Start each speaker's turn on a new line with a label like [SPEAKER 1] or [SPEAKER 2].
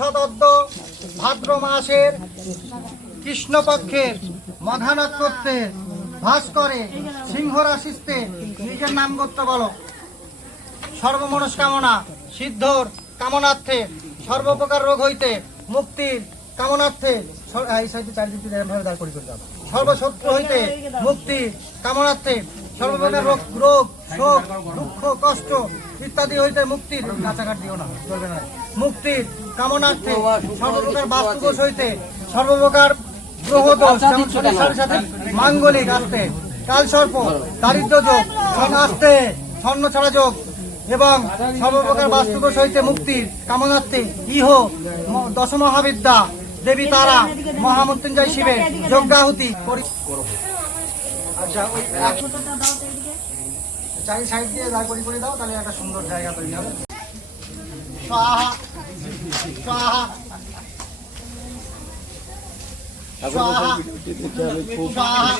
[SPEAKER 1] শতদ্দ ভাদ্র মাসের কৃষ্ণপক্ষের মধা নক্ষত্রে ভাস করে সিংহ রাশিতে নিজের নাম করতে বলো। সর্বমনস্কামনা সিদ্ধর কামনার্থে সর্বপ্রকার রোগ হইতে মুক্তির কামনার্থে সর্বশত্রু হইতে মুক্তির কামনার্থে সর্বপ্রকার রোগ রোগ শোক দুঃখ কষ্ট ইত্যাদি হইতে মুক্তির কাছাকাছি দিও না চলবে না। মুক্তির কামনার্থে সর্বপ্রকার বাস্তুদোষ হইতে সর্বপ্রকার যেমন শনির সাথে সাথে মাঙ্গলিক আসতে কাল সর্প দারিদ্র যোগ আসতে স্বর্ণ ছাড়া যোগ এবং সর্বপ্রকার বাস্তুদোষ হইতে মুক্তির কামনার্থে ইহ দশমহাবিদ্যা দেবী তারা মহামৃত্যুঞ্জয় শিবের যজ্ঞাহুতি করি আচ্ছা ওই চারি সাইড দিয়ে দাঁড় করি করে দাও তাহলে একটা সুন্দর জায়গা তৈরি হবে। স্বাহা স্বাহা। স্বাহা। স্বাহা।